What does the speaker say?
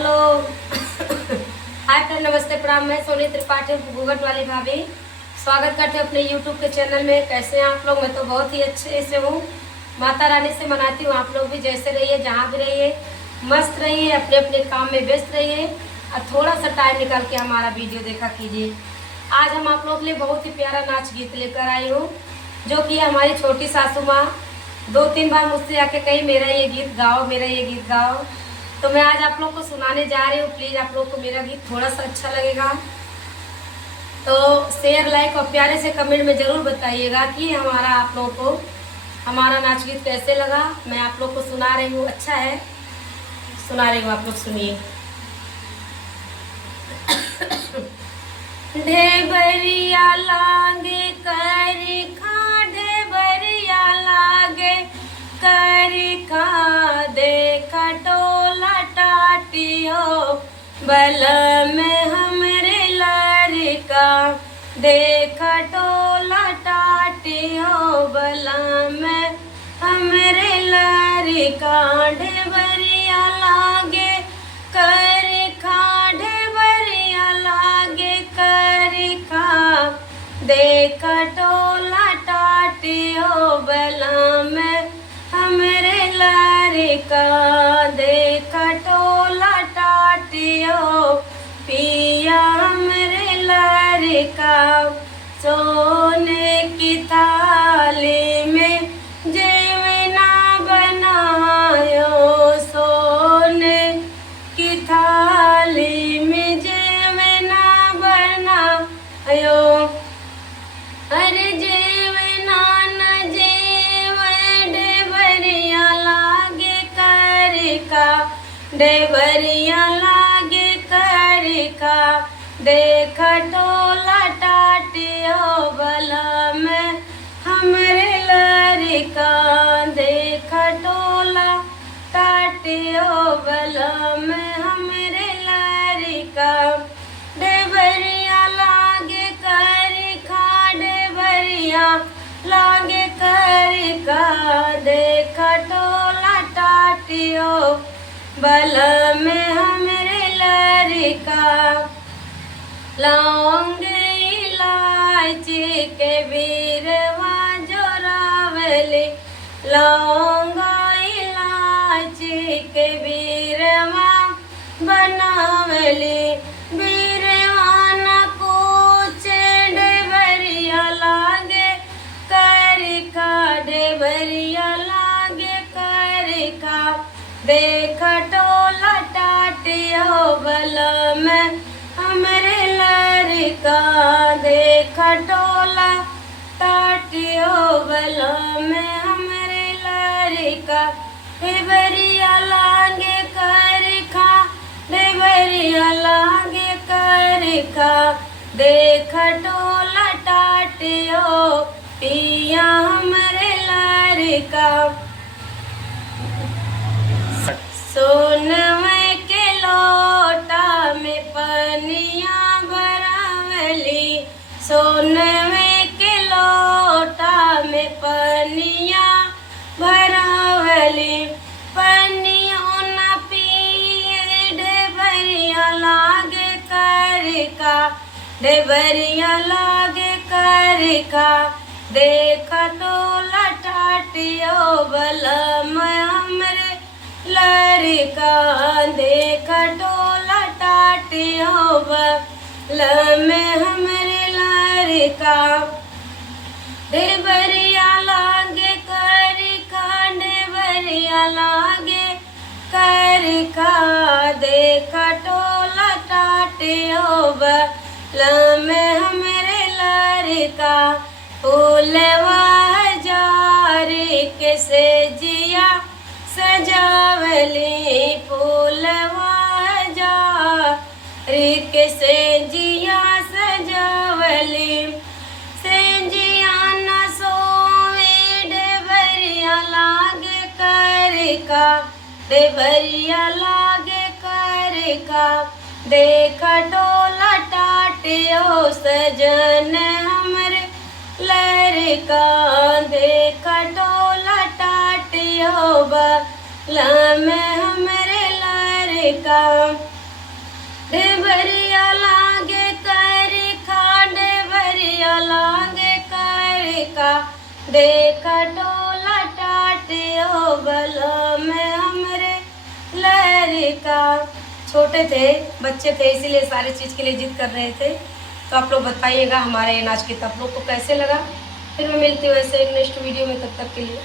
Hello. Hi friend, नमस्ते प्रणाम। मैं सोनी त्रिपाठी घूंघट वाली भाभी स्वागत करते हैं अपने यूट्यूब के चैनल में। कैसे हैं आप लोग? मैं तो बहुत ही अच्छे से हूँ। माता रानी से मनाती हूँ आप लोग भी जैसे रहिए, जहाँ भी रहिए मस्त रहिए, अपने अपने काम में व्यस्त रहिए और थोड़ा सा टाइम निकाल के हमारा वीडियो देखा कीजिए। आज हम आप लोग के लिए बहुत ही प्यारा नाच गीत लेकर आई हूँ, जो कि हमारी छोटी सासू माँ 2-3 बार मुझसे आके कही मेरा ये गीत गाओ, मेरा ये गीत गाओ। तो मैं आज आप लोग को सुनाने जा रही हूँ। प्लीज़ आप लोग को मेरा गीत थोड़ा सा अच्छा लगेगा तो शेयर, लाइक और प्यारे से कमेंट में ज़रूर बताइएगा कि हमारा आप लोगों को हमारा नाच गीत कैसे लगा। मैं आप लोग को सुना रही हूँ, अच्छा है, सुना रही हूँ, आप लोग सुनिए। ढेबरिया लागे करी खा, ढेबरिया लागे करी खा, देख टोला टाटियो बल में हमरे लड़का, देख टोला टाटियो बल में हमरे लड़का। ढेबरिया लागे करी खा, ढेबरिया लागे करी खा, देख टोला टाटियो बला में हमरे लड़का, देख टोला टाटियो पिया हमरे लड़का। सोने की थाली में जेवना बनायो, सोने की थाली में जेवना बनायो, अरे जेवना न जेव ढेबरिया लागे करिका, ढेबरिया लागे करिका, देख टोला टाटियो बला में हमरे लड़का, देख टोला टाटियो बला में हमरे लड़का। ढेबरिया लागे करिका, ढेबरिया लागे करिका, देख टोला टाटियो बल में हमरे लड़का। लौंग इलायची के बीरवा जोरावली, लौंग इलायची के बीरवा बनावली, बीरवा न कुछ ढेबरिया लागे करिका, ढेबरिया लागे करिका, देख टोला टाटियो बल में हमरे लड़का, देख टोला टाटियो बल में हमरे लड़का। ढेबरिया लागे करिका, ढेबरिया लागे करिका, देख टोला टाटियो पिया हमरे लड़का। सोनवे के लोटा में पनिया भरावली, सोनवे के लोटा में पनिया भरावली, पनिया न पिए ढेबरिया लागे करिका, ढेबरिया लागे करिका, देख टोला टाटियो बल में हमरे लड़का, देख टोला टाटियो बल में हमरे लड़का। ढेबरिया लागे करिका, ढेबरिया लागे करिका, देख टोला टाटियो बल में हमरे लड़का। फूलवा जारी के से जिया सजावली, फूलवा जारी के से जिया सजावली, से जिया न सोवे ढेबरिया लागे करिका, ढेबरिया लागे करिका, देख टोला टाटियो सजन हमरे लड़का, देख टोला टाटियो बल में हमरे लड़का। का ढेबरिया लागे कर खा ढेबरिया लागे कर का देख डोला टाटियो बला में हमरे लहरिका। छोटे थे बच्चे थे इसीलिए सारे चीज़ के लिए जिद कर रहे थे। तो आप लोग बताइएगा हमारा ये नाच गीत आप लोग को कैसे लगा। फिर मैं मिलती हूँ ऐसे एक नेक्स्ट वीडियो में, तब तक के लिए